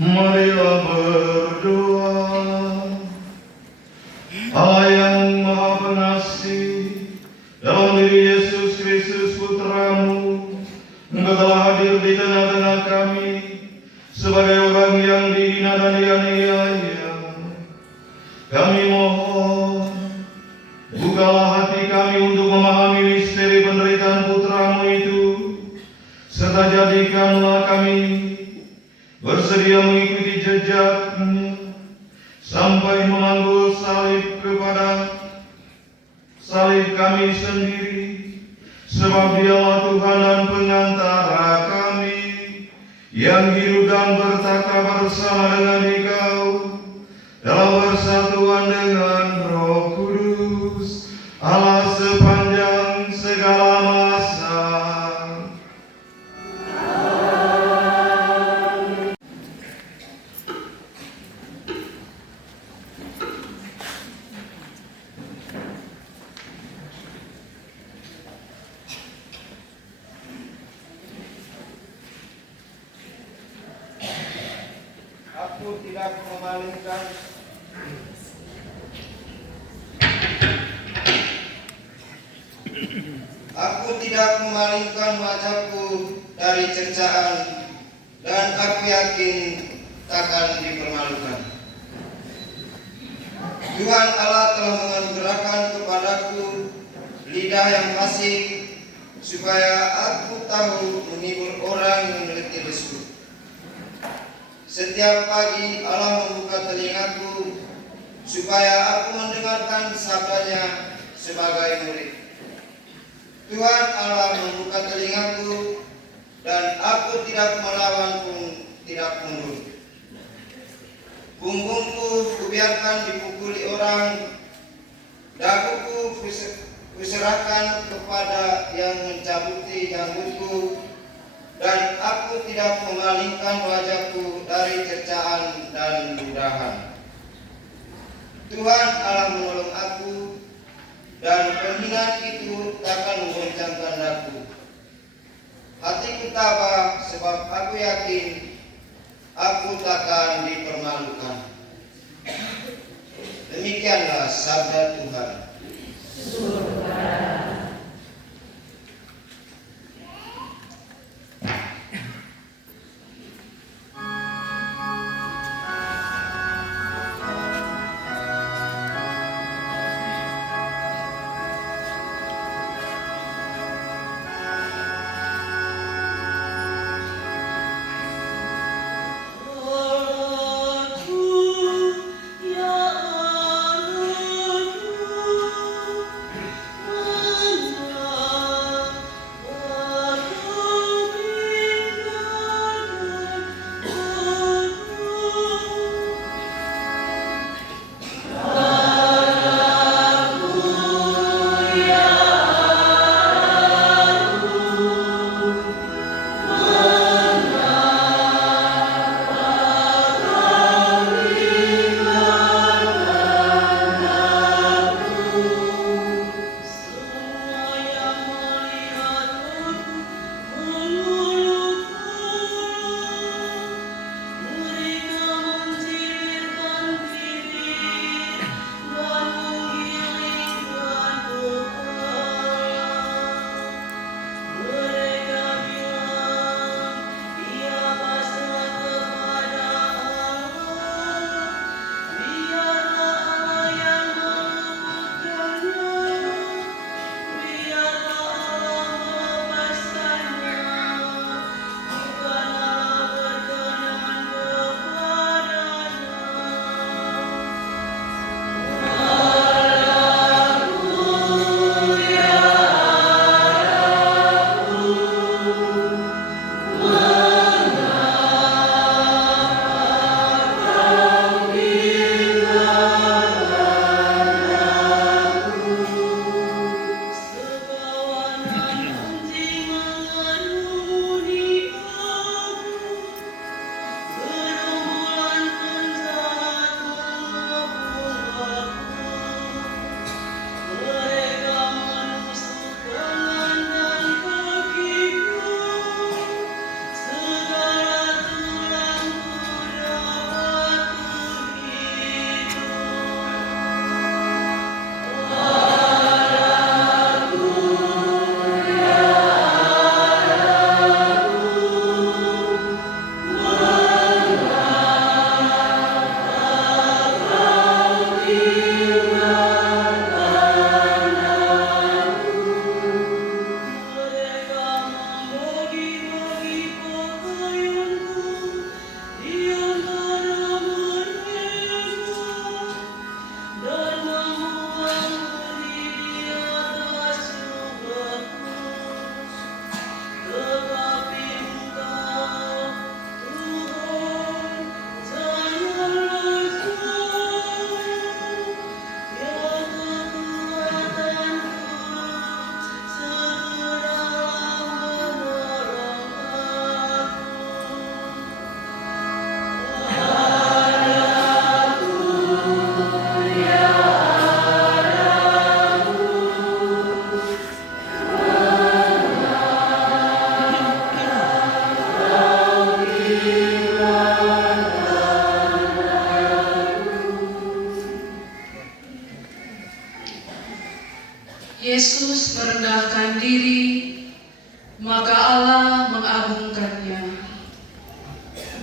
Marilah berdoa. Allah yang Maha Pengasih, dalam diri Yesus Kristus Putramu, Engkau telah hadir di tengah-tengah kami sebagai orang yang dihina dan dianiaya. Kami mohon, bukalah hati kami untuk memahami misteri penderitaan Putramu itu, serta jadikanlah kami bersedia mengikuti jejaknya sampai memanggul salib kepada salib kami sendiri, sebab Dialah Tuhan dan pengantara kami yang hidup dan bertata bersama dengan Engkau dalam persatuan dengan Roh Kudus, Allah sepanjang segala masa. Aku tidak memalingkan wajahku dari cercaan, dan aku yakin takkan dipermalukan. Tuhan Allah telah menganugerahkan kepadaku lidah yang fasih, supaya aku tahu menghibur orang yang letih lesu. Setiap pagi Allah membuka telingaku, supaya aku mendengarkan sabdanya sebagai murid. Tuhan Allah membuka telingaku, dan aku tidak melawan pun tidak mundur. Punggungku kubiarkan dipukuli orang, daguku kuserahkan kepada yang mencabuti janggutku, dan aku tidak memalingkan wajahku dari cercaan dan ludahan. Tuhan Allah menolong aku, dan penghinaan itu takkan menggoncangkan aku. Hatiku tabah, sebab aku yakin aku takkan dipermalukan. Demikianlah sabda Tuhan.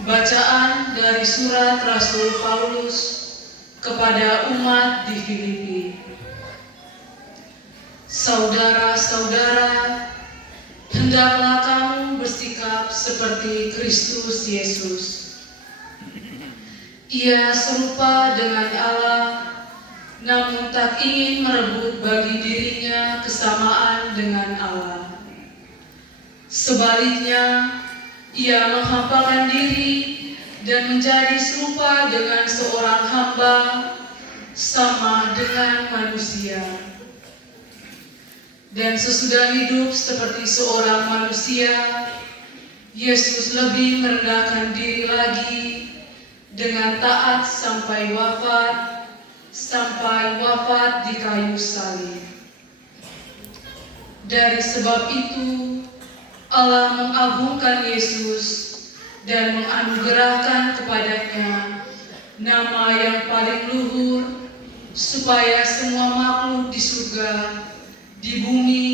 Bacaan dari surat Rasul Paulus kepada umat di Filipi. Saudara-saudara, hendaklah kamu bersikap seperti Kristus Yesus. Ia serupa dengan Allah, namun tak ingin merebut bagi dirinya kesamaan dengan Allah. Sebaliknya, ia menghampakan diri dan menjadi serupa dengan seorang hamba, sama dengan manusia. Dan sesudah hidup seperti seorang manusia, Yesus lebih merendahkan diri lagi dengan taat sampai wafat di kayu salib. Dari sebab itu, Allah mengagungkan Yesus dan menganugerahkan kepadanya nama yang paling luhur, supaya semua makhluk di surga, di bumi,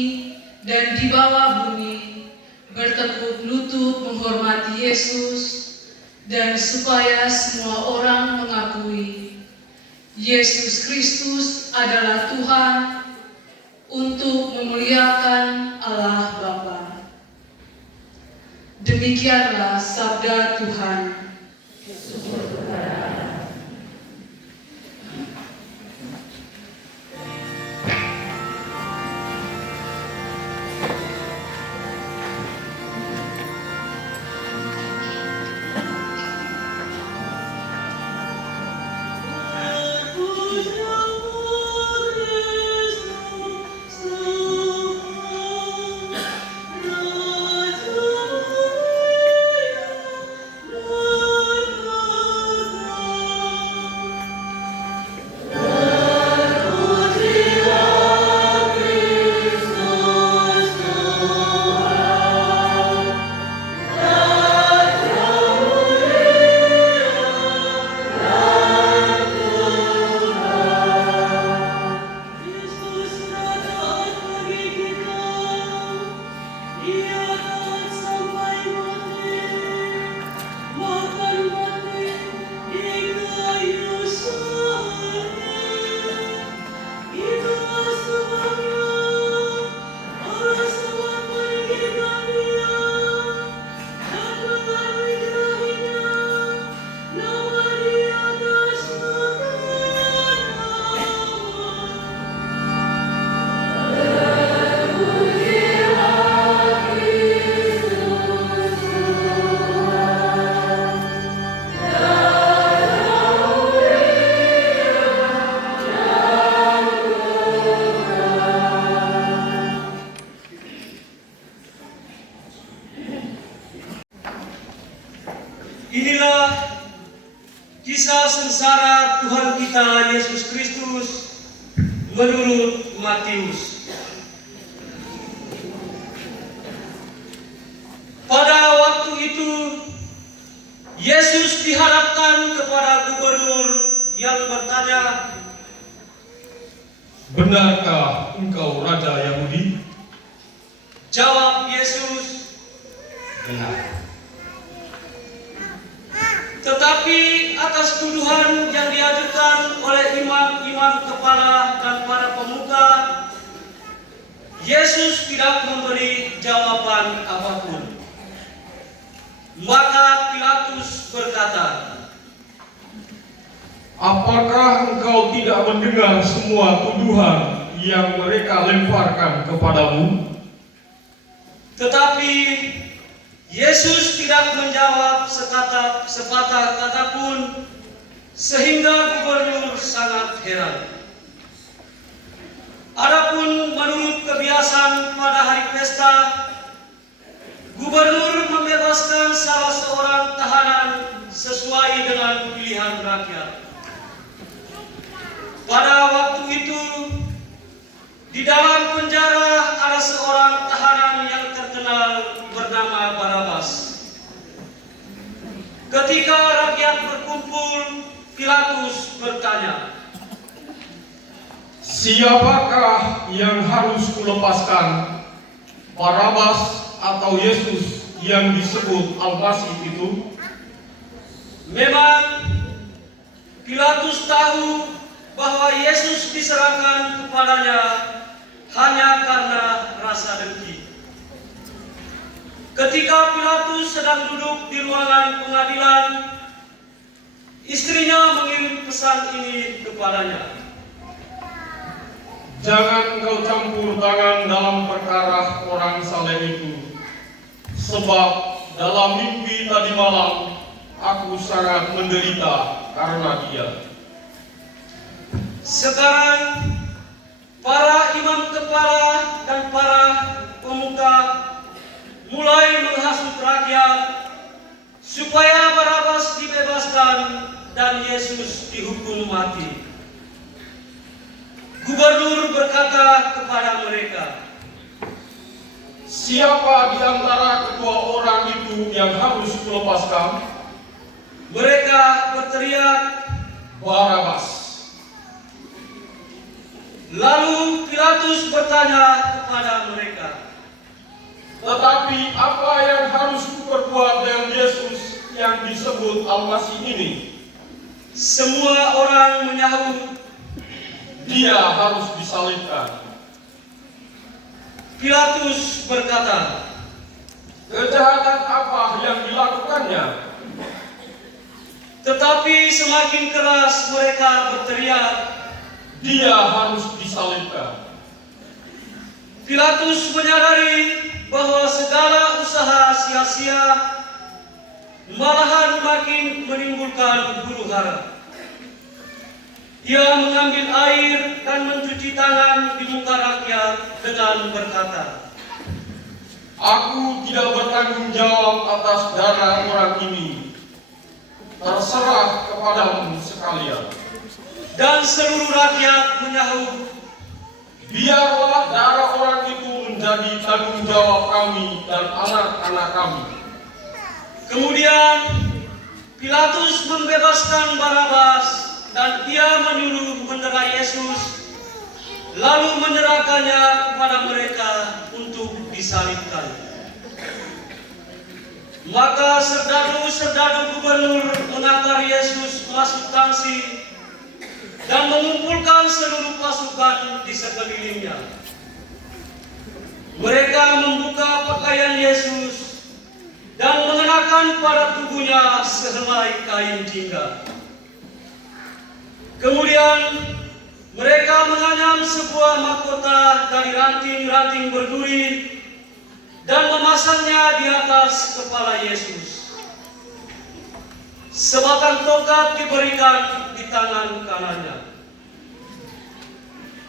dan di bawah bumi bertekuk lutut menghormati Yesus, dan supaya semua orang mengakui Yesus Kristus adalah Tuhan, untuk memuliakan Allah Bapa. Demikianlah sabda Tuhan. Inilah kisah sengsara Tuhan kita Yesus Kristus menurut Matius. Pada waktu itu, Yesus dihadapkan kepada gubernur yang bertanya, "Benarkah engkau Raja Yahudi?" Jawab Yesus, Benar. tetapi atas tuduhan yang diajukan oleh imam-imam kepala dan para pemuka, Yesus tidak memberi jawaban apapun. Maka Pilatus berkata, "Apakah engkau tidak mendengar semua tuduhan yang mereka lemparkan kepadamu?" Tetapi Yesus tidak menjawab sepatah kata pun, sehingga gubernur sangat heran. Adapun menurut kebiasaan pada hari pesta, gubernur membebaskan salah seorang tahanan sesuai dengan pilihan rakyat. Pada waktu itu, di dalam penjara ada seorang tahanan yang terkenal bernama Barabas. Ketika rakyat berkumpul, Pilatus bertanya, "Siapakah yang harus kulepaskan, Barabas atau Yesus yang disebut Al-Masih itu?" Memang Pilatus tahu bahwa Yesus diserahkan kepadanya hanya karena rasa dengki. Ketika Pilatus sedang duduk di ruangan pengadilan, istrinya mengirim pesan ini kepadanya. Jangan engkau campur tangan dalam perkara orang saleh itu, sebab dalam mimpi tadi malam aku sangat menderita karena dia. Sekarang para imam kepala dan para pemuka mulai menghasut rakyat supaya Barabas dibebaskan dan Yesus dihukum mati. Gubernur berkata kepada mereka, Siapa di antara kedua orang itu yang harus kulepaskan? Mereka berteriak, Barabas. Lalu Pilatus bertanya kepada mereka, Tetapi apa yang harus kuperbuat dengan Yesus yang disebut Al-Masih ini? semua orang menyahut, Dia harus disalibkan. Pilatus berkata, Kejahatan apa yang dilakukannya? tetapi semakin keras mereka berteriak. Dia harus disalibkan. Pilatus menyadari bahwa segala usaha sia-sia malahan makin menimbulkan huru-hara. Ia mengambil air dan mencuci tangan di muka rakyat dengan berkata, Aku tidak bertanggung jawab atas darah orang ini. Terserah kepadamu sekalian. dan seluruh rakyat menyahut, Biarlah darah orang itu menjadi tanggung jawab kami dan anak-anak kami. Kemudian Pilatus membebaskan Barabas dan ia menyuruh mendera Yesus, lalu menyerahkannya kepada mereka untuk disalibkan. Maka serdadu-serdadu gubernur mengantar Yesus masuk tangsi dan mengumpulkan seluruh pasukan di sekelilingnya. Mereka membuka pakaian Yesus dan mengenakan pada tubuhnya sehelai kain jingga. Kemudian mereka menganyam sebuah mahkota dari ranting-ranting berduri dan memasangnya di atas kepala Yesus. Sebatang tongkat diberikan di tangan kanannya.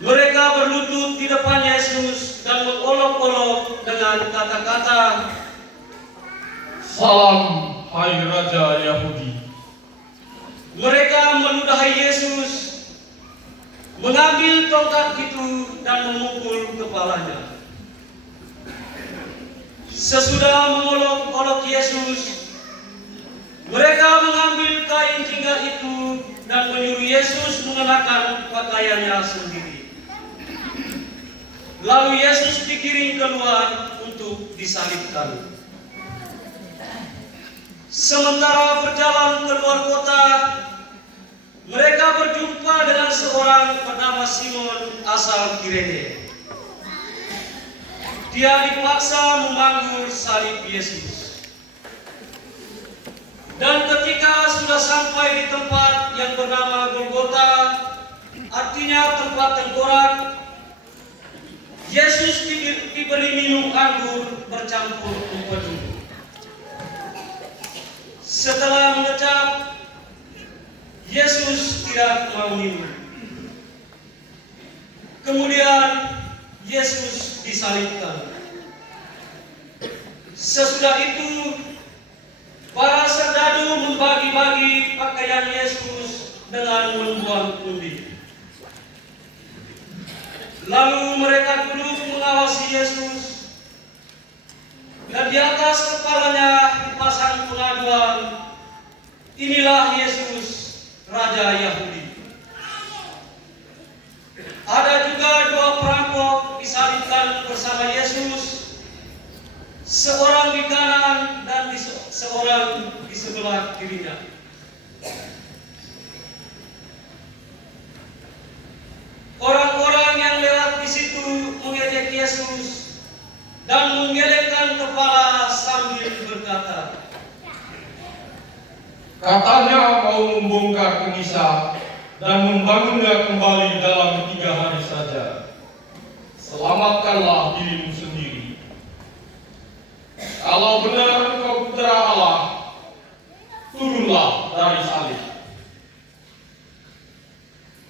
Mereka berlutut di depan Yesus dan mengolok-olok dengan kata-kata, Salam, hai Raja Yahudi. mereka meludahi Yesus, mengambil tongkat itu dan memukul kepalanya. Sesudah mengolok-olok Yesus, mereka mengambil kain jingga itu dan menyuruh Yesus mengenakan pakaiannya sendiri. Lalu Yesus digiring keluar untuk disalibkan. Sementara berjalan keluar kota, mereka berjumpa dengan seorang bernama Simon asal Kirene. Dia dipaksa memanggul salib Yesus. Dan ketika sudah sampai di tempat yang bernama Golgota, artinya tempat tengkorak, Yesus diberi minum anggur bercampur empedu. Setelah mengecap, Yesus tidak mau minum. Kemudian Yesus disalibkan. Sesudah itu, para serdadu membagi-bagi pakaian Yesus dengan membuang pundi. Lalu mereka duduk mengawasi Yesus, dan di atas kepalanya dipasang pengaduan, inilah Yesus, Raja Yahudi. Ada juga dua perampok disalibkan bersama Yesus, seorang di kanan dan seorang di sebelah kirinya. mengejek Yesus dan menggelengkan kepala sambil berkata, Katanya mau membongkar Knisah dan membangunnya kembali dalam 3 hari saja. Selamatkanlah dirimu sendiri. Kalau benar engkau putra Allah, turunlah dari salib.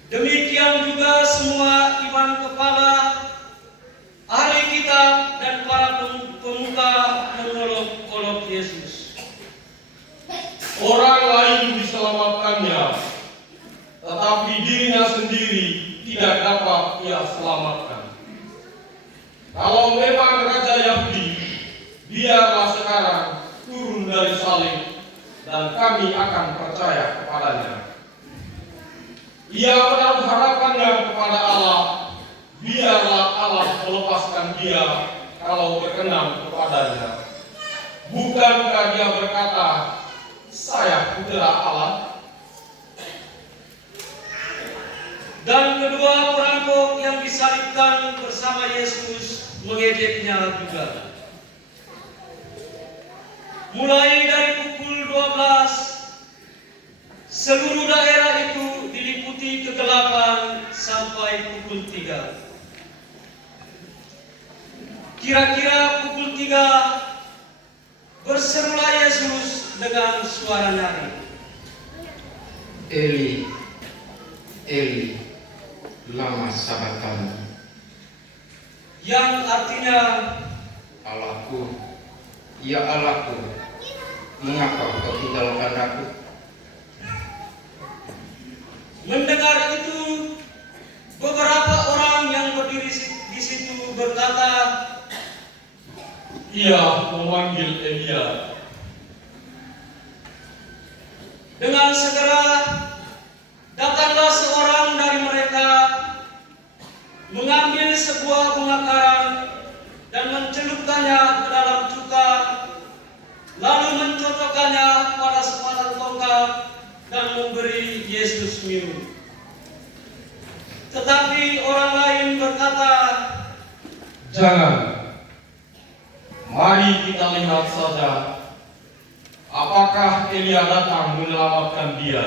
Demikian juga semua imam kepala, ahli kitab dan para pemuka mengolok-olok Yesus. Orang lain diselamatkannya, tetapi dirinya sendiri tidak dapat ia selamatkan. Kalau memang Raja Yahudi, biarlah sekarang turun dari salib dan kami akan percaya kepadanya. Ia menaruh harapannya kepada Allah, biarlah Allah melepaskan dia kalau berkenan kepadanya. Bukankah dia berkata, saya putra Allah? Dan kedua perampok yang disalibkan bersama Yesus mengejeknya juga. Mulai dari pukul 12, seluruh daerah itu diliputi kegelapan sampai pukul 3. Kira-kira pukul 3, berserulah Yesus dengan suara nyaring, Eli, Eli, lama sabachthani, yang artinya, Allahku, ya Allahku, mengapa kau tinggalkan aku? mendengar itu beberapa orang yang berdiri di situ berkata, Ia memanggil Elia. dengan segera datanglah seorang dari mereka, mengambil sebuah bunga karang dan mencelupkannya ke dalam cuka, lalu mencocokkannya pada sepasang tongkat dan memberi Yesus minum. Tetapi orang lain berkata, Jangan. Mari kita lihat saja apakah Elia datang menyelamatkan dia.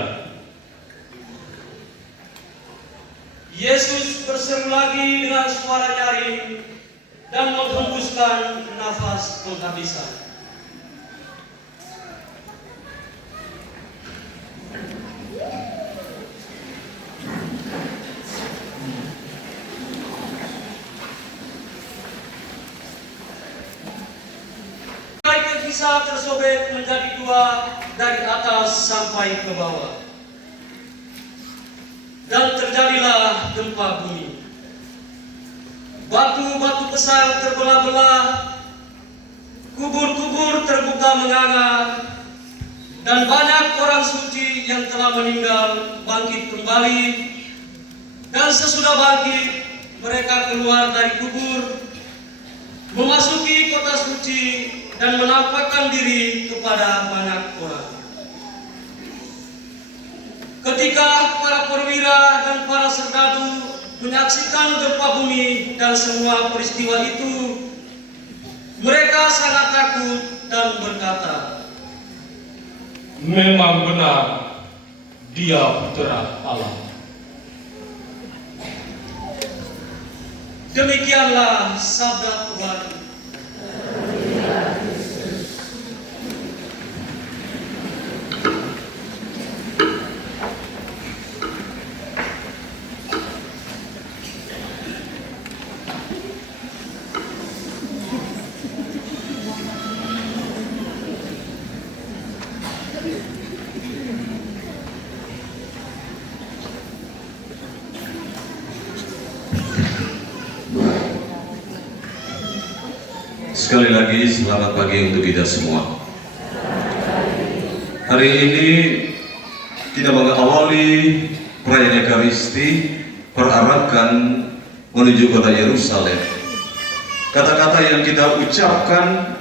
Yesus berseru lagi dengan suara nyaring dan menghembuskan nafas penghabisan. Kisah tersobek menjadi 2 dari atas sampai ke bawah. Dan terjadilah gempa bumi. Batu-batu besar terbelah-belah, kubur-kubur terbuka menganga, dan banyak orang suci yang telah meninggal bangkit kembali. Dan sesudah bangkit, mereka keluar dari kubur, memasuki kota suci, dan menampakkan diri kepada banyak orang. Ketika para perwira dan para serdadu menyaksikan gempa bumi dan semua peristiwa itu, mereka sangat takut dan berkata, Memang benar, dia putra Allah. demikianlah sabda Tuhan. Sekali lagi selamat pagi untuk kita semua. Hari ini kita mengawali perayaan Ekaristi perarakan menuju kota Yerusalem. Kata-kata yang kita ucapkan,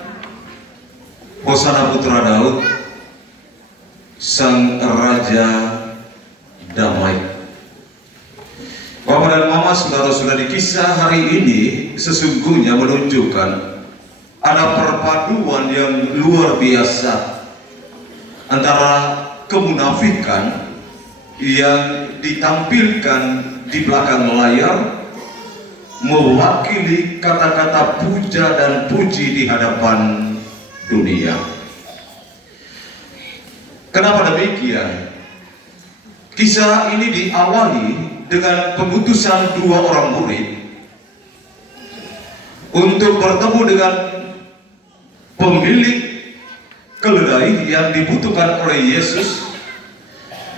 Hosana Putra Daud, Sang Raja Damai. Bapak dan Mama saudara-saudari, kisah hari ini sesungguhnya menunjukkan ada perpaduan yang luar biasa antara kemunafikan yang ditampilkan di belakang layar mewakili kata-kata puja dan puji di hadapan dunia. Kenapa demikian? Kisah ini diawali dengan pengutusan 2 orang murid untuk bertemu dengan pemilik keledai yang dibutuhkan oleh Yesus,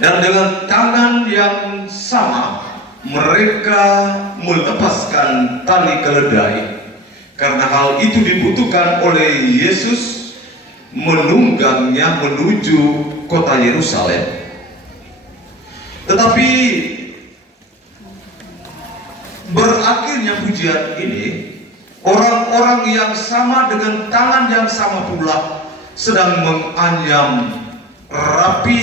dan dengan tangan yang sama mereka melepaskan tali keledai karena hal itu dibutuhkan oleh Yesus menunggangnya menuju kota Yerusalem. Tetapi berakhirnya pujian ini, orang-orang yang sama dengan tangan yang sama pula sedang menganyam rapi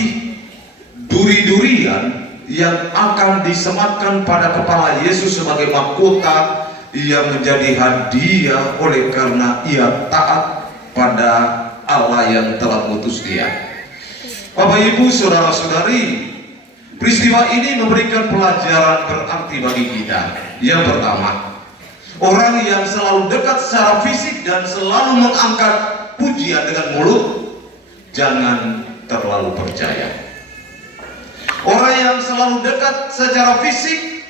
duri-durian yang akan disematkan pada kepala Yesus sebagai mahkota yang menjadi hadiah oleh karena ia taat pada Allah yang telah mengutus dia. Bapak Ibu, saudara-saudari, peristiwa ini memberikan pelajaran berarti bagi kita. Yang pertama, orang yang selalu dekat secara fisik dan selalu mengangkat pujian dengan mulut, jangan terlalu percaya. Orang yang selalu dekat secara fisik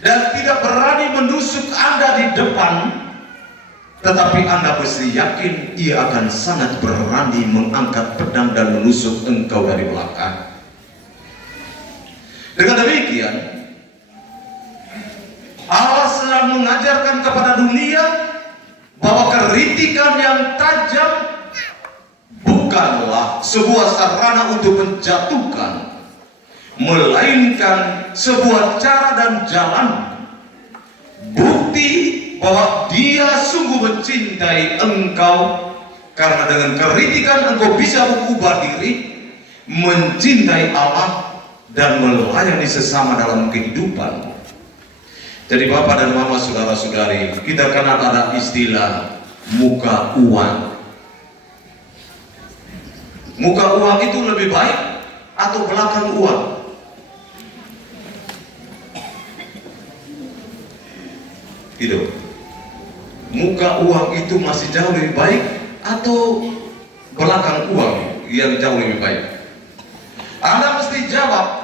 dan tidak berani menusuk Anda di depan, tetapi Anda mesti yakin ia akan sangat berani mengangkat pedang dan menusuk engkau dari belakang. Dengan demikian, Allah sedang mengajarkan kepada dunia bahwa kritikan yang tajam bukanlah sebuah sarana untuk menjatuhkan, melainkan sebuah cara dan jalan bukti bahwa dia sungguh mencintai engkau, karena dengan kritikan engkau bisa mengubah diri, mencintai Allah dan melayani sesama dalam kehidupan. Jadi Bapak dan Mama, saudara-saudari, kita kenal ada istilah muka uang. Muka uang itu lebih baik atau belakang uang? Tidak. Muka uang itu masih jauh lebih baik atau belakang uang yang jauh lebih baik? Anda mesti jawab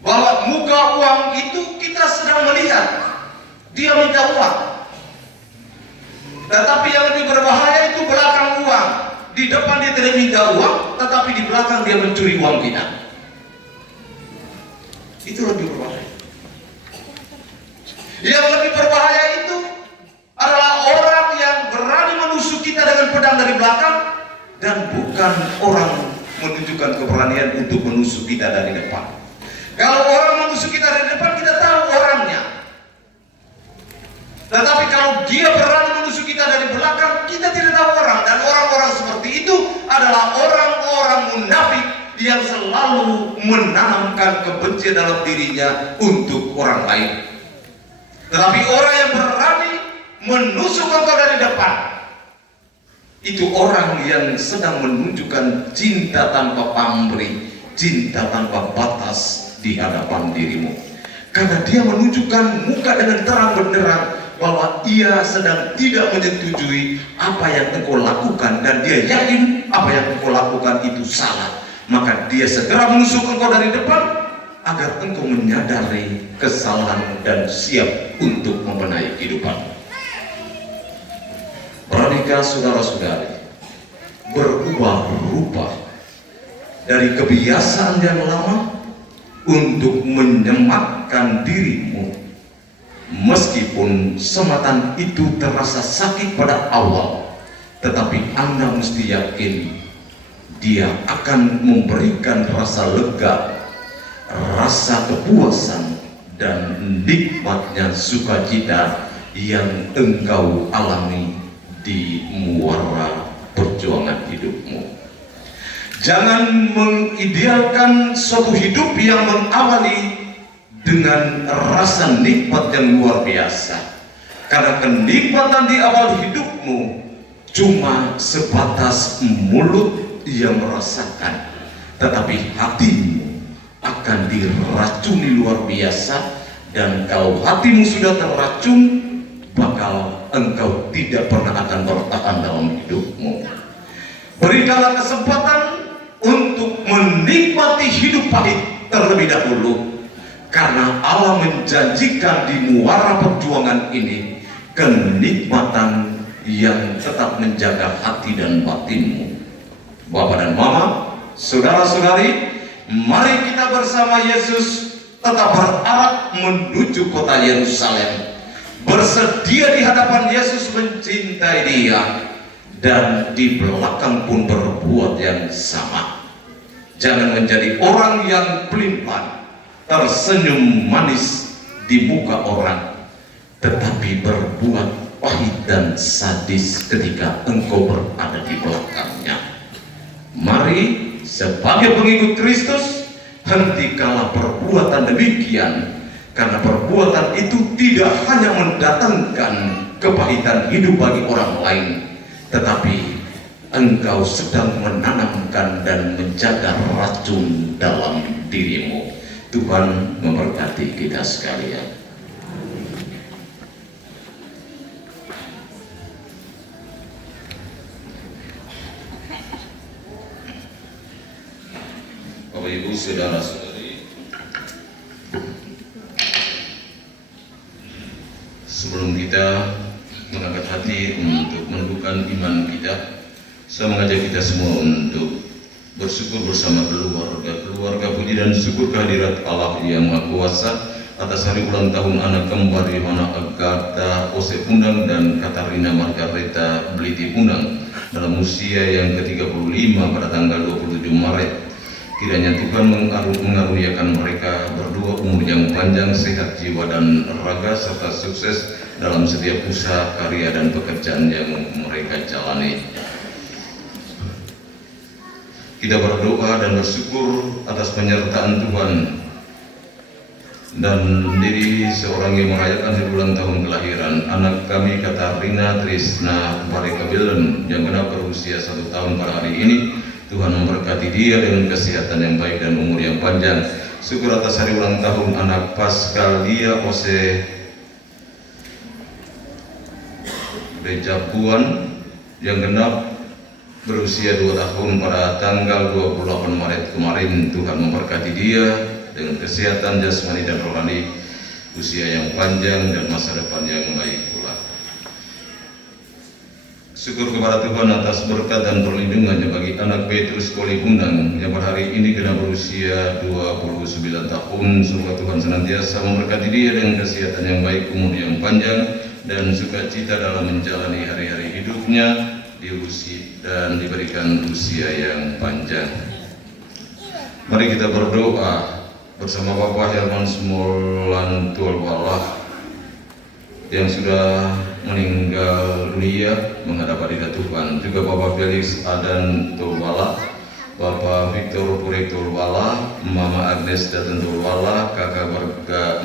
bahwa muka uang itu kita sedang melihat dia minta uang, tetapi yang lebih berbahaya itu belakang uang. Di depan dia tidak minta uang, tetapi di belakang dia mencuri uang kita. Itu lebih berbahaya. Yang lebih berbahaya itu adalah orang yang berani menusuk kita dengan pedang dari belakang, dan bukan orang menunjukkan keberanian untuk menusuk kita dari depan. Kalau orang menusuk kita dari depan, kita tahu orangnya. Tetapi kalau dia berani menusuk kita dari belakang, kita tidak tahu orang. Dan orang-orang seperti itu adalah orang-orang munafik yang selalu menanamkan kebencian dalam dirinya untuk orang lain. Tetapi orang yang berani menusuk engkau dari depan, itu orang yang sedang menunjukkan cinta tanpa pamrih, cinta tanpa batas di hadapan dirimu. Karena dia menunjukkan muka dengan terang benderang bahwa ia sedang tidak menyetujui apa yang engkau lakukan, dan dia yakin apa yang engkau lakukan itu salah. Maka dia segera menusuk engkau dari depan agar engkau menyadari kesalahan dan siap untuk membenahi kehidupan. Beranikah saudara-saudari berubah rupa dari kebiasaan yang lama untuk menyematkan dirimu, meskipun sematan itu terasa sakit pada awal, tetapi Anda mesti yakin dia akan memberikan rasa lega, rasa kepuasan, dan nikmatnya sukacita yang engkau alami di muara perjuangan hidupmu. Jangan mengidealkan suatu hidup yang mengawali dengan rasa nikmat yang luar biasa. Karena kenikmatan di awal hidupmu cuma sebatas mulut yang merasakan, tetapi hatimu akan diracuni luar biasa. Dan kalau hatimu sudah terracun, bakal engkau tidak pernah akan bertahan dalam hidupmu. Berikanlah kesempatan untuk menikmati hidup pahit terlebih dahulu, karena Allah menjanjikan di muara perjuangan ini kenikmatan yang tetap menjaga hati dan batinmu. Bapak dan Mama, saudara-saudari, mari kita bersama Yesus tetap berarah menuju kota Yerusalem, bersedia di hadapan Yesus mencintai Dia, dan di belakang pun berbuat yang sama. Jangan menjadi orang yang pelin-pelan, tersenyum manis di muka orang, tetapi berbuat pahit dan sadis ketika engkau berada di belakangnya. Mari sebagai pengikut Kristus, hentikanlah perbuatan demikian, karena perbuatan itu tidak hanya mendatangkan kepahitan hidup bagi orang lain, tetapi engkau sedang menanamkan dan menjaga racun dalam dirimu. Tuhan memberkati kita sekalian. Bapak Ibu saudara-saudari, sebelum kita mengangkat hati untuk menentukan iman kita, saya mengajak kita semua untuk bersyukur bersama keluarga puji dan syukur kehadirat Allah yang Maha Kuasa atas hari ulang tahun anak kembar di mana Agatha Ose Pundang dan Katarina Margareta Bliti Pundang dalam usia yang ke-35 pada tanggal 27 Maret. Kiranya Tuhan mengaruniakan mereka berdua umur yang panjang, sehat jiwa dan raga, serta sukses dalam setiap usaha, karya dan pekerjaan yang mereka jalani. Kita berdoa dan bersyukur atas penyertaan Tuhan dan diri seorang yang merayakan hari ulang tahun kelahiran anak kami Katarina Trisna Parika Bilen yang genap berusia 1 tahun pada hari ini. Tuhan memberkati dia dengan kesehatan yang baik dan umur yang panjang. Syukur atas hari ulang tahun anak Pascalia Ose Bejapuan yang genap berusia 2 tahun pada tanggal 28 Maret kemarin. Tuhan memberkati dia dengan kesehatan jasmani dan rohani, usia yang panjang dan masa depan yang baik pula. Syukur kepada Tuhan atas berkat dan perlindungannya bagi anak Petrus Koli Pundang yang pada hari ini kena berusia 29 tahun. Semoga Tuhan senantiasa memberkati dia dengan kesehatan yang baik, umur yang panjang, dan sukacita dalam menjalani hari-hari hidupnya, diusi dan diberikan usia yang panjang. Mari kita berdoa bersama Bapak Herman Smolan Tulwala yang sudah meninggal dunia menghadap hadirat Tuhan, juga Bapak Felix Adan Tulwala, Bapak Victor Puri Tulwala, Mama Agnes Datun Tulwala, Kakak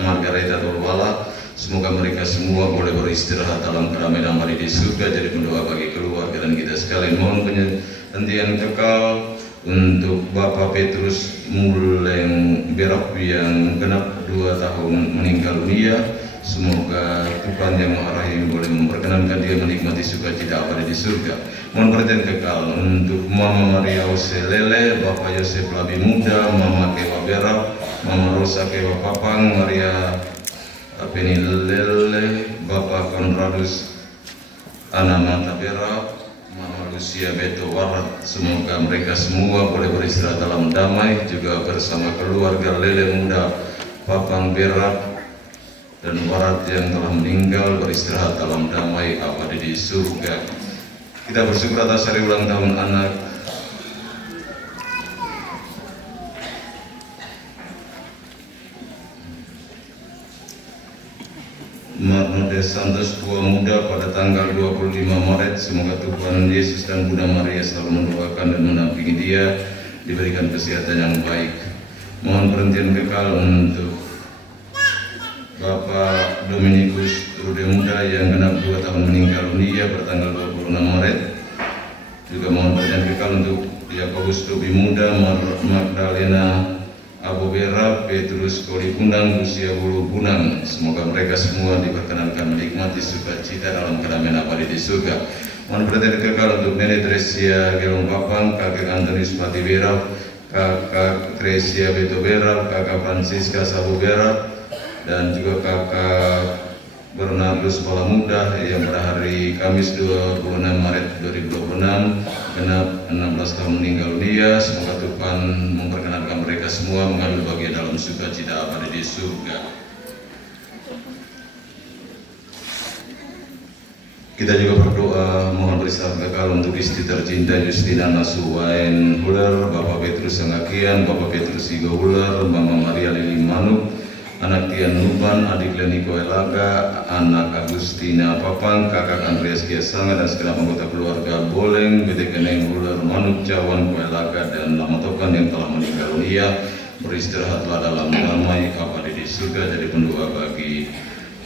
Margareta Tulwala. Semoga mereka semua boleh beristirahat dalam keramaian damai di surga. Jadi mendoa bagi keluarga dan kita sekalian. Mohon penghentian kekal untuk Bapak Petrus Muleng Berap yang genap 2 tahun meninggal dunia. Semoga Tuhan yang Maha Rahim boleh memperkenankan dia menikmati sukacita abadi di surga. Mohon perhatian kekal untuk Mama Maria Oselele, Bapak Yosef Labi Muda, Mama Kewa Berap, Mama Rosa Kewa Papang, Maria Penilele, Bapak Konradus Anamata Berap, Mama Lucia Beto Warat. Semoga mereka semua boleh beristirahat dalam damai, juga bersama keluarga Lele Muda Papang Berap dan Warat yang telah meninggal beristirahat dalam damai abadi di surga. Kita bersyukur atas hari ulang tahun anak Marnode Santos Tua Muda pada tanggal 25 Maret. Semoga Tuhan Yesus dan Bunda Maria selalu mendoakan dan mendampingi dia, diberikan kesehatan yang baik. Mohon perhatian kekal untuk Bapak Dominikus Rudemuda yang genap 2 tahun meninggal dunia bertanggal 26 Maret. Juga mohon perhatian kekal untuk Yakobus Tobi Muda, Magdalena Abobera, Petrus Koli Bunang, Lucia Bulu Bunang. Semoga mereka semua diperkenankan menikmati sukacita dalam kedamaian abadi di surga. Mohon perhatian kekal untuk Nenek Tresia Gelong Papang, Kakek Antonius Pati Berau, Kakak Tresia Beto Berau, Kakak Francisca Sabu Berau, dan juga Kakak Bernardus Pala Muda yang pada hari Kamis 26 Maret 2026 genap 16 tahun meninggal dunia. Semoga Tuhan memperkenankan mereka semua mengambil bagian dalam sukacita abadi di surga. Kita juga berdoa mohon beristirahat kekal untuk istri tercinta Justina Nasuwain Huler, Bapak Petrus Sangakian, Bapak Petrus Igo Huler, Mama Maria Lili Manuk, anak Tian Nuban, adik Leniko Elaga, anak Agustina Papang, kakak Andreas Kiasanga dan segenap anggota keluarga Boleng, BT Keneng Huler, Manuk Cawan Koelaga dan Lamatokan yang telah meninggal dunia. Beristirahatlah dalam damai abadi di surga. Jadi pendoa bagi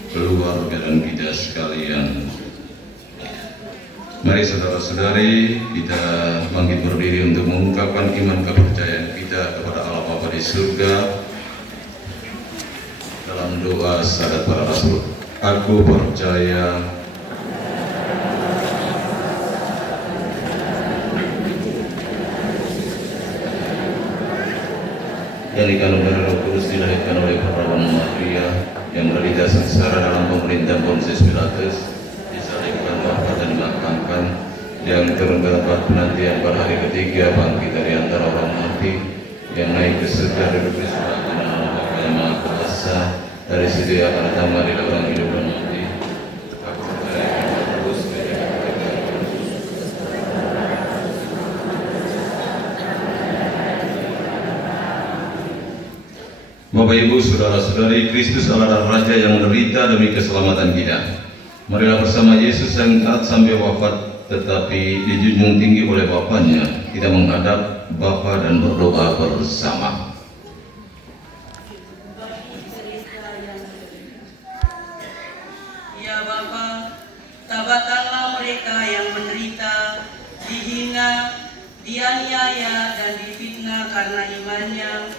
keluarga dan kita sekalian. Mari saudara-saudari, kita bangkit berdiri untuk mengungkapkan iman kepercayaan kita kepada Allah Bapa di surga dalam doa syahadat para rasul. Aku percaya yang dikandung dari Roh Kudus, dilahirkan oleh perawan Maria, yang menderita sengsara dalam pemerintahan Pontius Pilatus, disalibkan, wafat dan dimakamkan, yang turun ke tempat penantian pada hari ketiga, bangkit dari antara orang mati, yang naik ke surga, duduk di sebelah kanan Allah Bapa yang Maha Kuasa. Dari situ ia akan datang mengadili orang hidup dan mati. Aku percaya terus Bapak Ibu, saudara-saudari, Kristus adalah Raja yang menderita demi keselamatan kita. Marilah bersama Yesus yang taat sampai wafat tetapi dijunjung tinggi oleh Bapaknya, kita menghadap Bapa dan berdoa bersama. Ya Bapa, tabahkanlah mereka yang menderita, dihina, dianiaya dan difitnah karena imannya,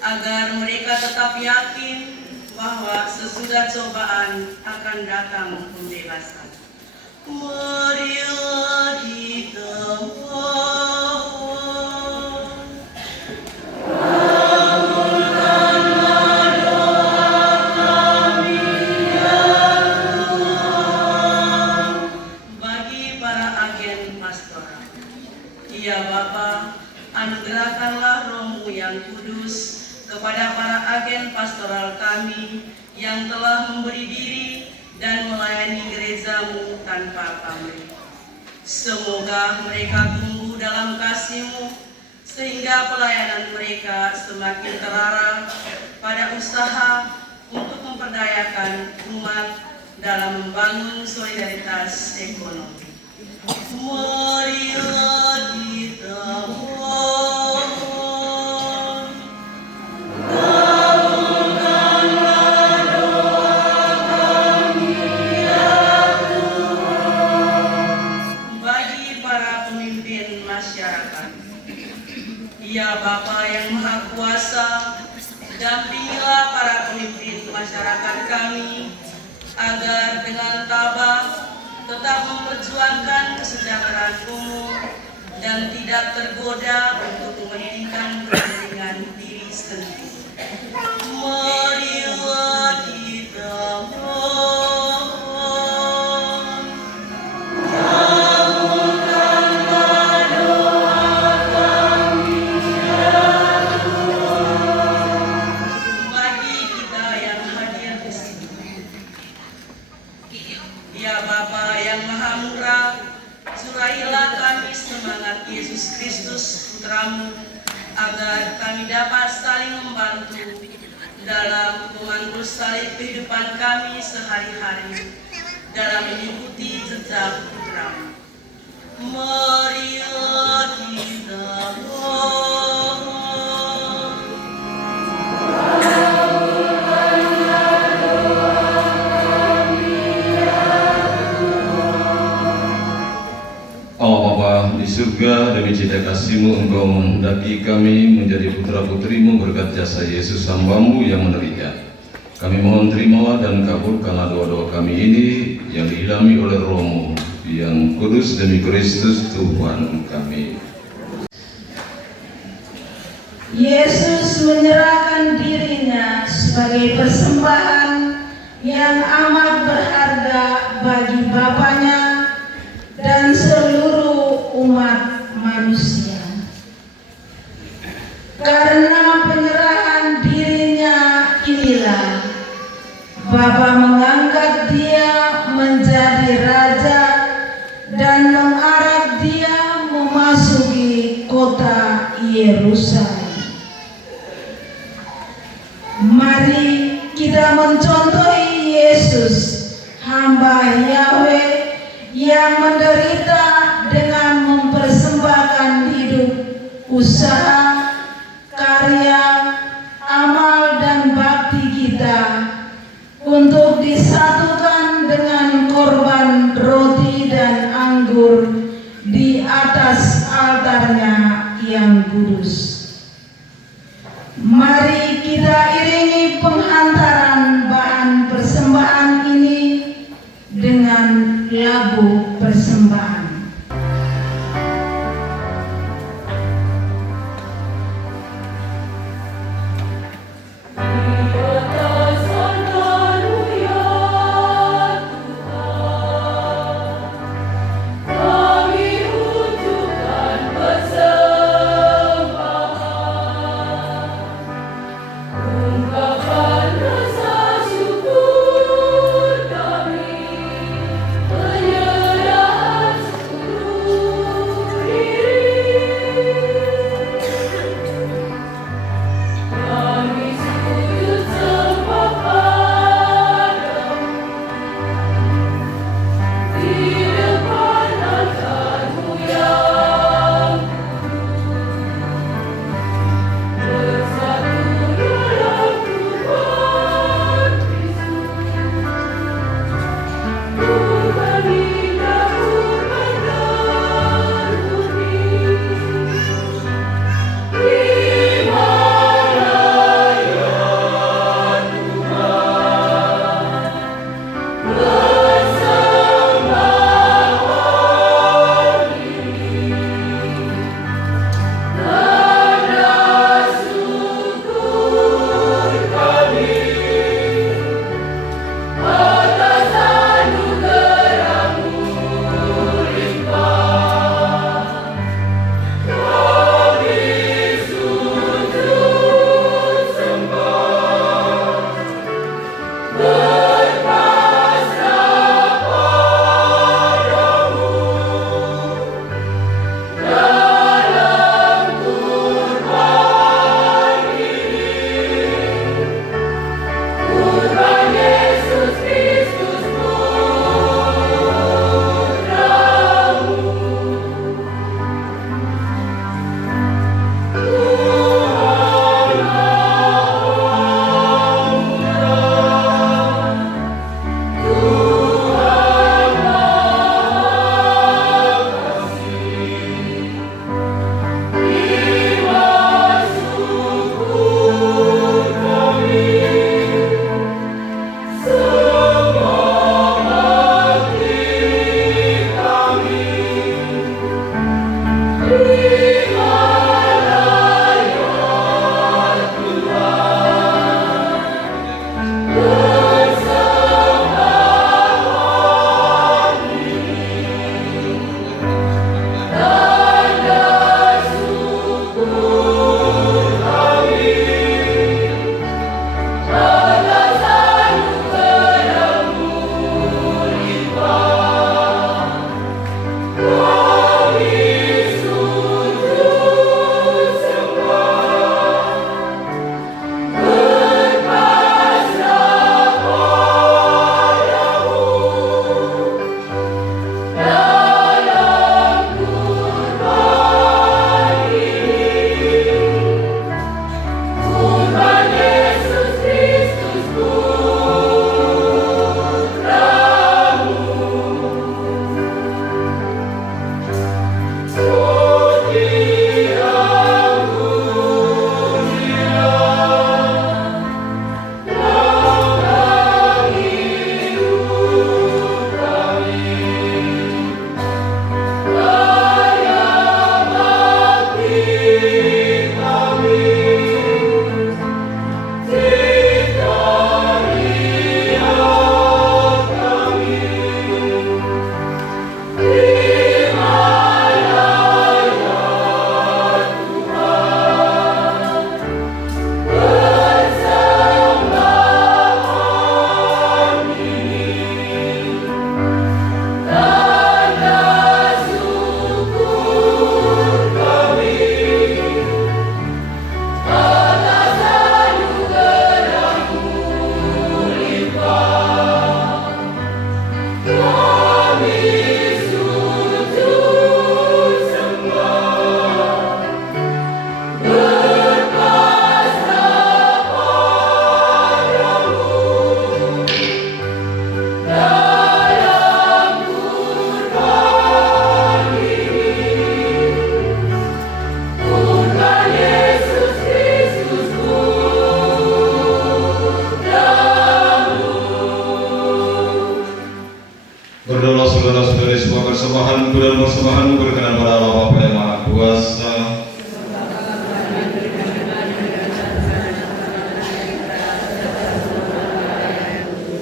agar mereka tetap yakin bahwa sesudah cobaan akan datang pembebasan. Marilah kita mohon. Kabulkanlah doa kami ya Tuhan. Bagi para agen pastoral, ya Bapa, anugerahkanlah Roh-Mu yang kudus kepada para agen pastoral kami yang telah memberi diri dan melayani gereja-Mu tanpa pamrih. Semoga mereka tumbuh dalam kasih-Mu sehingga pelayanan mereka semakin terarah pada usaha untuk memperdayakan umat dalam membangun solidaritas ekonomi. Marilah kita mohon. Kabulkanlah doa kami ya Tuhan. Bagi para pemimpin masyarakat, ya Bapa yang Maha Kuasa, dampingilah para pemimpin masyarakat kami agar dengan tabah tetap memperjuangkan kesejahteraan umum dan tidak tergoda untuk meninggikan kepentingan diri sendiri. Marilah kita mohon. Kabulkanlah doa kami ya Tuhan. Bagi kita yang hadir di sini, ya Bapa yang Maha Murah, curailah kami semangat Yesus Kristus Putra-Mu, agar kami dapat saling membantu dalam pemandu salib kehidupan kami sehari-hari dalam mengikuti jejak Putra-Mu. Marilah kita mohon. Kabulkanlah surga, demi cinta kasih-Mu Engkau menghendaki kami menjadi putra-putri-Mu berkat jasa Yesus hamba-Mu yang menderita. Kami mohon terimalah dan kabulkanlah doa-doa kami ini yang diilhami oleh Roh-Mu yang kudus demi Kristus Tuhan kami. Yesus menyerahkan dirinya sebagai persembahan yang amat berharga bagi Bapaknya dan seluruh umat manusia. Karena penyerahan dirinya inilah Bapa mengangkat dia menjadi raja dan mengarak dia memasuki kota Yerusalem. Mari kita mencontohi Yesus, hamba Yahweh yang menderita dengan mempersembahkan hidup, usaha, karya, amal dan bakti kita untuk disatukan dengan korban roti dan anggur di atas altarnya yang kudus. Mari kita iringi penghantaran bahan persembahan ini dengan lagu persembahan. Penyerahan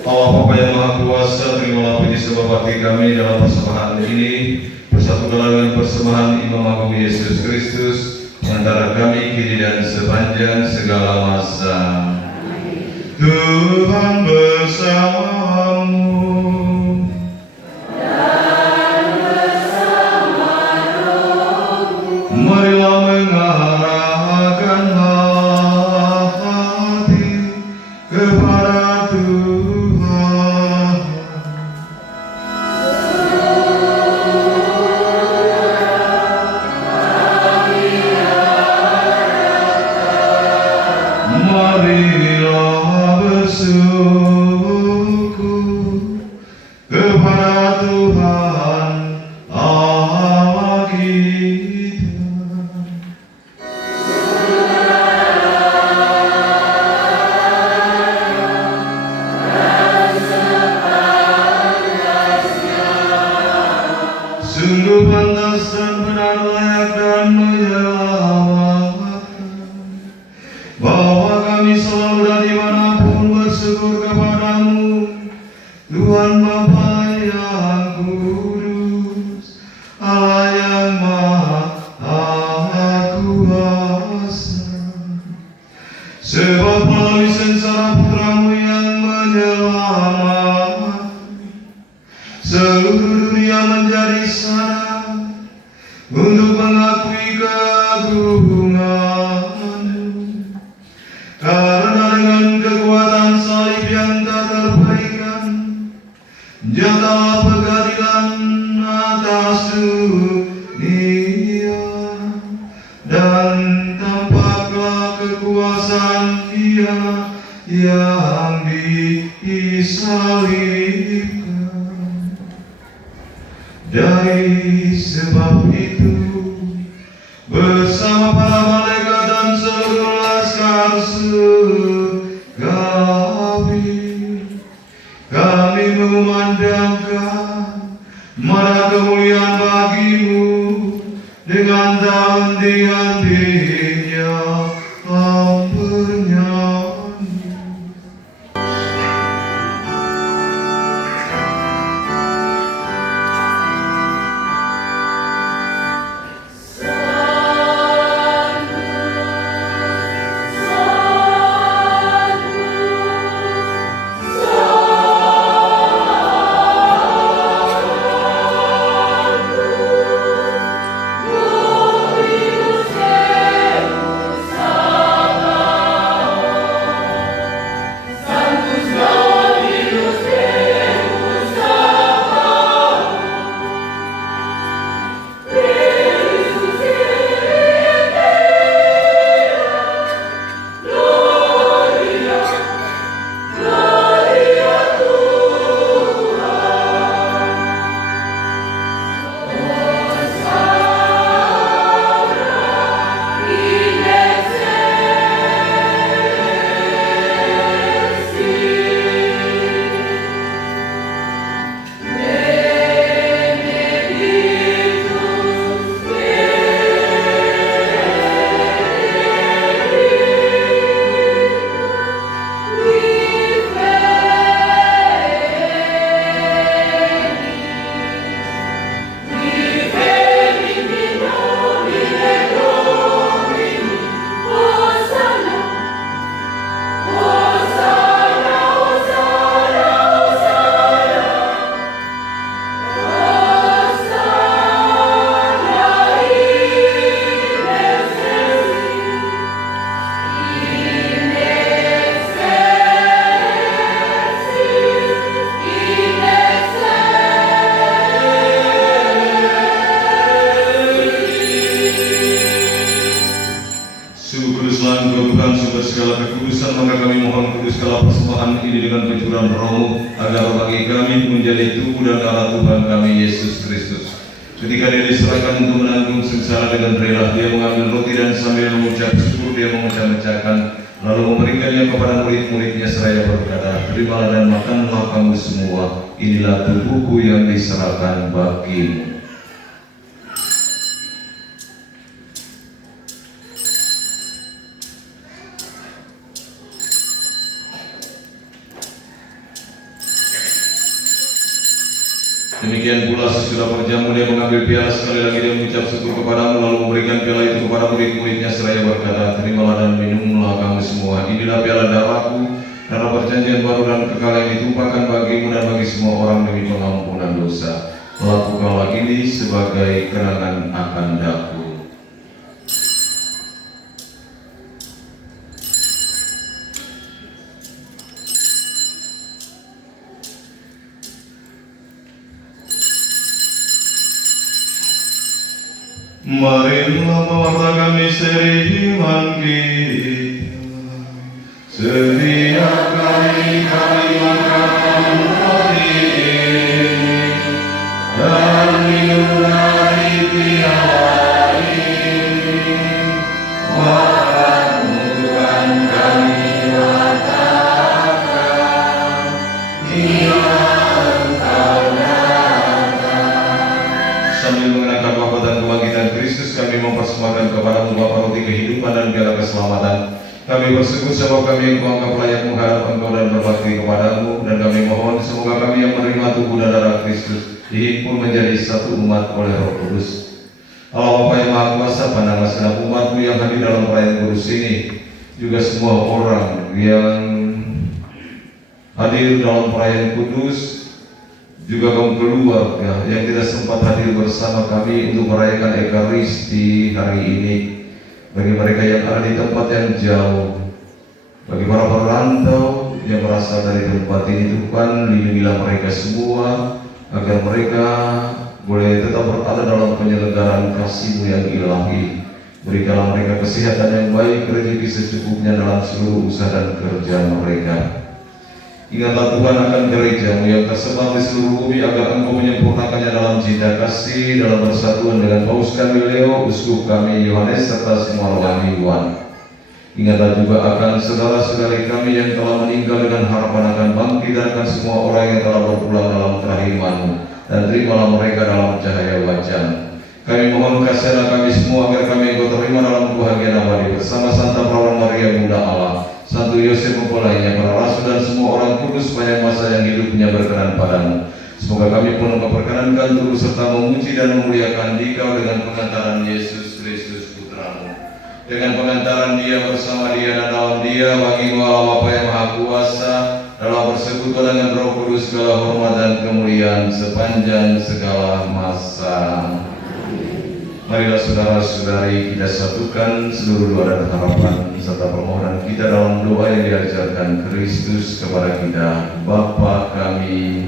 Allah Bapa yang Maha Kuasa, terimalah puji sembah bakti kami dalam persembahan ini, bersatu dengan persembahan Imam Agung Yesus Kristus, antara kami kini dan sepanjang segala masa. Tuhan bersamamu. Marilah mengarahkan hati kepada Tuhan. Marilah bersyukur kepada Tuhan Allah kita. Sungguh pantas dan benar, layak dan menyelamatkan, bahwa kami selalu dan dimanapun bersyukur kepadamu, Tuhan Bapa yang kudus, Allah yang Maha Kuasa. Sebab melalui sengsara Putramu yang menyelamatkan, seluruh dunia menjadi sadar untuk mengakui keagungan-Mu. Karena dengan kekuatan salib yang tak terperikan, nyatalah pengadilan atas dunia, dan tampaklah kekuasaan Dia yang disalibkan. Dari sebab itu, bersama para malaikat dan seluruh laskar surgawi, kami memandangkan mana kemuliaan bagi-Mu dengan henti-hentinya bernyanyi. Segala kekudusan, maka kami mohon kuduskanlah persembahan ini dengan pencurahan Roh-Mu, agar bagi kami menjadi tubuh dan darah Tuhan kami Yesus Kristus. Ketika Dia diserahkan untuk menanggung sengsara dengan rela, Dia mengambil roti dan sambil mengucap syukur Dia memecah-mecahkan, lalu memberikannya kepada murid-muridnya seraya berkata, terimalah dan makanlah kamu semua, inilah tubuhku yang diserahkan bagimu. Demikian pula sesudah berjamu dia mengambil piala, sekali lagi dia mengucap syukur kepadamu, lalu memberikan piala itu kepada murid-muridnya seraya berkata, terimalah dan minumlah kamu semua, inilah piala darahku, darah perjanjian baru dan kekal yang ditumpahkan bagimu dan bagi semua orang demi pengampunan dosa. Lakukanlah ini sebagai kenangan akan aku. Marilah mewartakan misteri iman kita. Setiap kali kami makan roti ini dan minum dari piala ini, maka Tuhan kami wartakan, bila Engkau datang. Sambil mengenakan wafat dan kebangkitan Kristus, kami mempersembahkan kepadamu Bapa roti kehidupan dan piala keselamatan. Kami bersyukur sebab kami yang Kau anggap layak menghadap Engkau dan berbakti kepadamu, dan kami mohon semoga kami yang menerima tubuh dan darah Kristus dihimpun menjadi satu umat oleh Roh Kudus. Allah Bapa yang Maha Kuasa, pandanglah segenap umat-Mu yang hadir dalam perayaan kudus ini, juga semua orang yang hadir dalam perayaan kudus, juga kaum keluarga yang tidak sempat hadir bersama kami untuk merayakan Ekaristi hari ini. Bagi mereka yang ada di tempat yang jauh, bagi para perantau yang berasal dari tempat ini, Tuhan lindungilah mereka semua agar mereka boleh tetap berada dalam penyelenggaraan kasih-Mu yang ilahi. Berikanlah mereka kesehatan yang baik, rezeki secukupnya dalam seluruh usaha dan kerja mereka. Ingatlah Tuhan akan gereja-Mu yang tersebar di seluruh bumi, agar Engkau menyempurnakannya dalam cinta kasih, dalam persatuan dengan Paus kami Leo, uskup kami Yohanes, serta semua rohani Tuhan. Ingatlah juga akan saudara-saudari kami yang telah meninggal dengan harapan akan bangkit, dan akan semua orang yang telah berpulang dalam kerahiman-Mu, dan terimalah mereka dalam cahaya wajah. Kami mohon kasihanlah kami semua agar kami Engkau terima dalam kebahagiaan abadi bersama Santa Perawan Maria Bunda Allah, Santo Yosef mempelainya, para rasul dan semua orang kudus sepanjang masa yang hidupnya berkenan padamu. Semoga kami pun Engkau perkenankan turut serta memuji dan memuliakan Dikau dengan pengantaran Yesus Kristus Putra-Mu. Dengan pengantaran Dia, bersama Dia, dan dalam Dia, bagi-Mu Allah Bapa yang Maha Kuasa, dalam persekutuan dengan Roh Kudus, segala hormat dan kemuliaan sepanjang segala masa. Marilah saudara-saudari kita satukan seluruh doa dan harapan serta permohonan kita dalam doa yang diajarkan Kristus kepada kita. Bapa kami,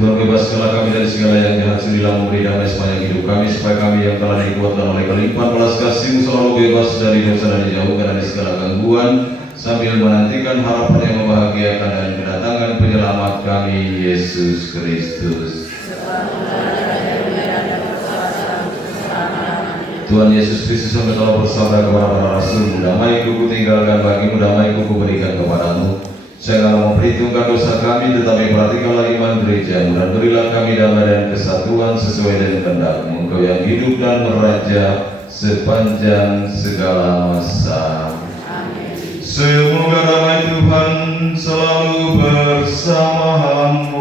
Tuhan bebaskanlah kami dari segala yang jahat, surilah memberi damai sepanjang hidup kami, supaya kami yang telah dikuatkan oleh kelimpahan belas kasih-Mu selalu bebas dari dosa dan dijauhkan dari segala gangguan, sambil menantikan harapan yang membahagiakan dan kedatangan penyelamat kami, Yesus Kristus. Tuhan Yesus Kristus yang telah bersabda kepada para rasul, damai-Ku kutinggalkan bagimu, damai-Ku kuberikan kepadamu. Janganlah memperhitungkan dosa kami, tetapi perhatikanlah iman gereja-Mu, dan berilah kami damai dan kesatuan sesuai dengan kehendak-Mu, Engkau yang hidup dan meraja sepanjang segala masa. Amin. Semoga damai Tuhan selalu bersamamu.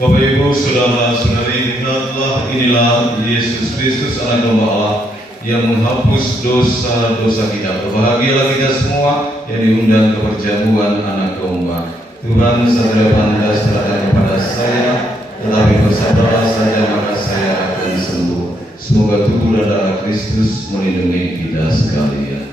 Bapak Ibu, saudara-saudari, ingatlah inilah Yesus Kristus anak domba Allah yang menghapus dosa-dosa kita. Berbahagialah kita semua yang diundang ke perjamuan anak domba. Tuhan segera pantas terhadap kepada saya, tetapi bersabarlah saja maka saya akan sembuh. Semoga tubuh dan darah Kristus melindungi kita sekalian.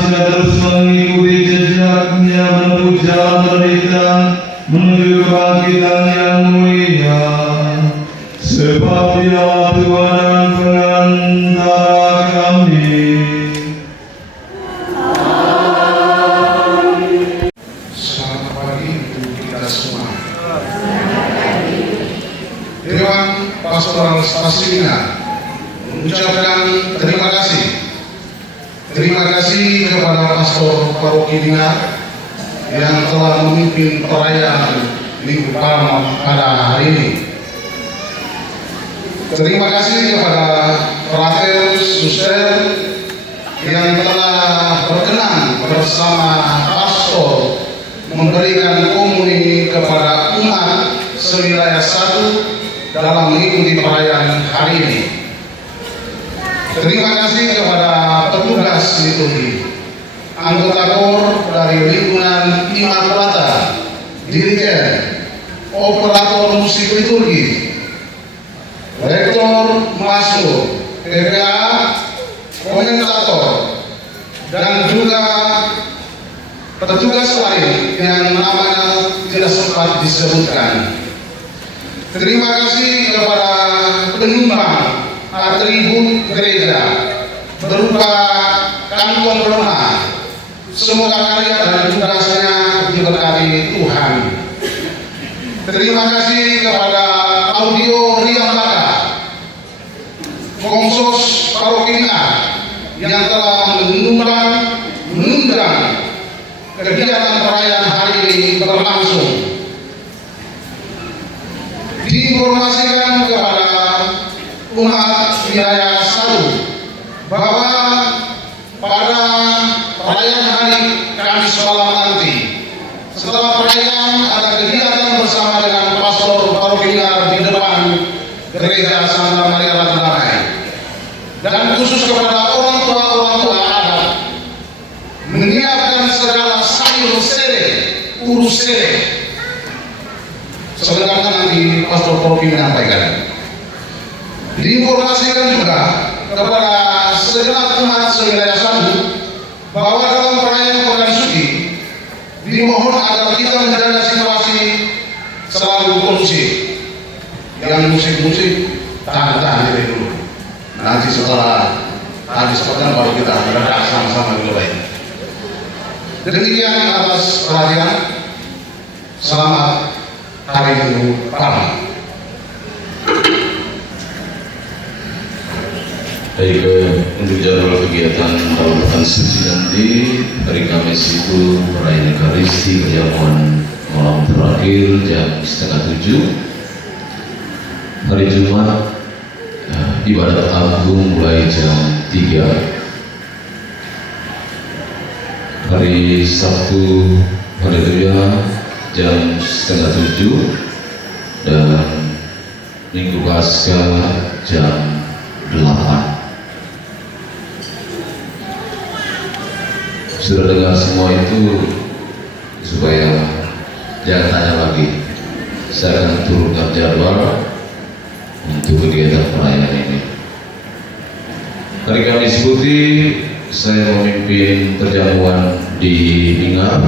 Pancasila terus mengikuti jejaknya menempuh jalan pendidikan menuju kebangkitan yang mulia. Sebab Dia Tuhan dan pengantara kami. Selamat pagi untuk kita semua. Dewan Pastoral Spasmina mengucapkan terima kasih. Terima kasih kepada Pastor Paroki Dinar yang telah memimpin perayaan Minggu Palma pada hari ini. Terima kasih kepada Frater Suster yang telah berkenan bersama Pastor memberikan komuni kepada umat sewilayah 1 dalam mengikuti perayaan hari ini. Terima kasih kepada petugas liturgi, anggota KOR dari lingkungan Immaculata, dirigen, operator musik liturgi, rektor masuk, PPA, komentator, dan juga petugas lain yang namanya tidak sempat disebutkan. Terima kasih kepada penyumbang atribut gereja berupa kantong rumah. Semoga karya dan tugasnya diberkati Tuhan. Terima kasih kepada Audio Riambaka, Komsos Paroki Dinar yang telah menunjang kegiatan perayaan hari ini berlangsung. Diinformasikan kepada umat wilayah 1 bahwa pada perayaan hari Kamis malam nanti, setelah perayaan ada kegiatan bersama dengan Pastor Paroki Dinar di depan Gereja Santa Maria Ratu Damai, dan khusus kepada orang tua adat menyiapkan segala sayur sere, urus sere. Sebenarnya nanti Pastor Paroki menyampaikan. Diinformasikan juga kepada segenap umat sewilayah 1 bahwa dalam perayaan Pekan Suci dimohon agar kita menjaga situasi selalu kondusif. Yang musik-musik tahan dulu. Nanti setelah habis pekan baru kita bergerak sama-sama dulu baik. Demikian atas perhatian. Selamat Hari Minggu Palma. Baik, untuk jadwal kegiatan tahun Pekan Suci nanti, hari Kamis itu perayaan Ekaristi perjamuan malam terakhir jam 6:30. Hari Jumat ibadat agung mulai jam 3. Hari Sabtu Haleluya jam 6:30 dan Minggu Paskah jam 8. Sudah dengar semua itu, supaya jangan tanya lagi. Saya akan turunkan jadwal untuk kegiatan perayaan ini. Hari Kamis Putih saya memimpin perjamuan di Ingar,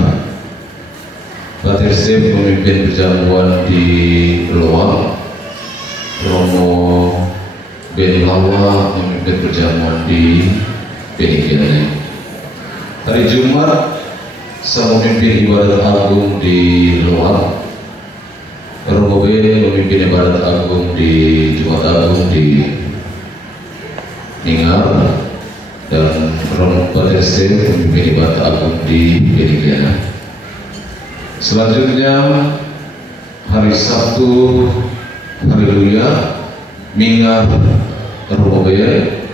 Pater Step memimpin perjamuan di Loak, Romo Ben Lawa memimpin perjamuan di Penikiane. Hari Jumat saya memimpin ibadat agung di Loak, Romo Ben memimpin ibadat agung di Jumat Agung di Ingar, dan Romo Pater Step memimpin ibadat agung di Penikiane. Selanjutnya hari Sabtu Haleluya Mingar Romo Ben,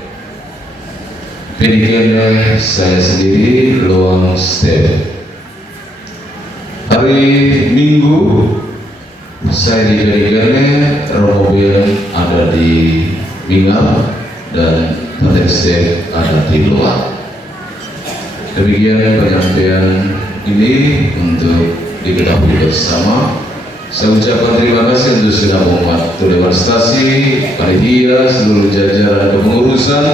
Penikiane saya sendiri Loang Step. Hari Minggu saya di Penikiane, Romo Ben ada di Mingar dan Pater Step ada di Loang. Demikian penyampaian ini untuk diketahui bersama. Saya ucapkan terima kasih untuk segenap umat Dewan Stasi, panitia, seluruh jajaran kepengurusan,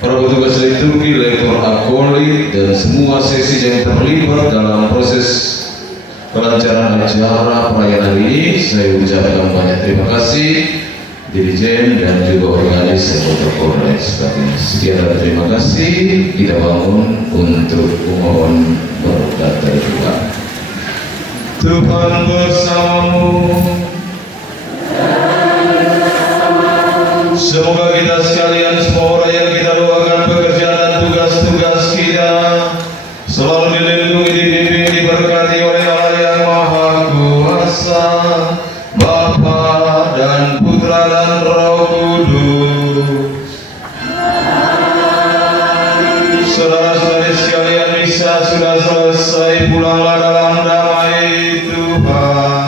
para petugas liturgi, lektor akolit, dan semua sesi yang terlibat dalam proses kelancaran acara perayaan ini. Saya ucapkan banyak terima kasih Dirijen dan juga organis dan protokol dan sebagainya. Sekian dan terima kasih. Kita bangun untuk memohon berkat dari Tuhan. Tuhan bersamamu. Semoga kita sekalian, semua orang yang kita doakan pekerjaan dan tugas-tugas kita selalu dilindungi, dibimbing, diberkati oleh Allah yang Maha Kuasa, Bapa dan Putra dan Roh Kudus. Saudara-saudari sekalian, misa sudah selesai, pulanglah dalam damai Tuhan.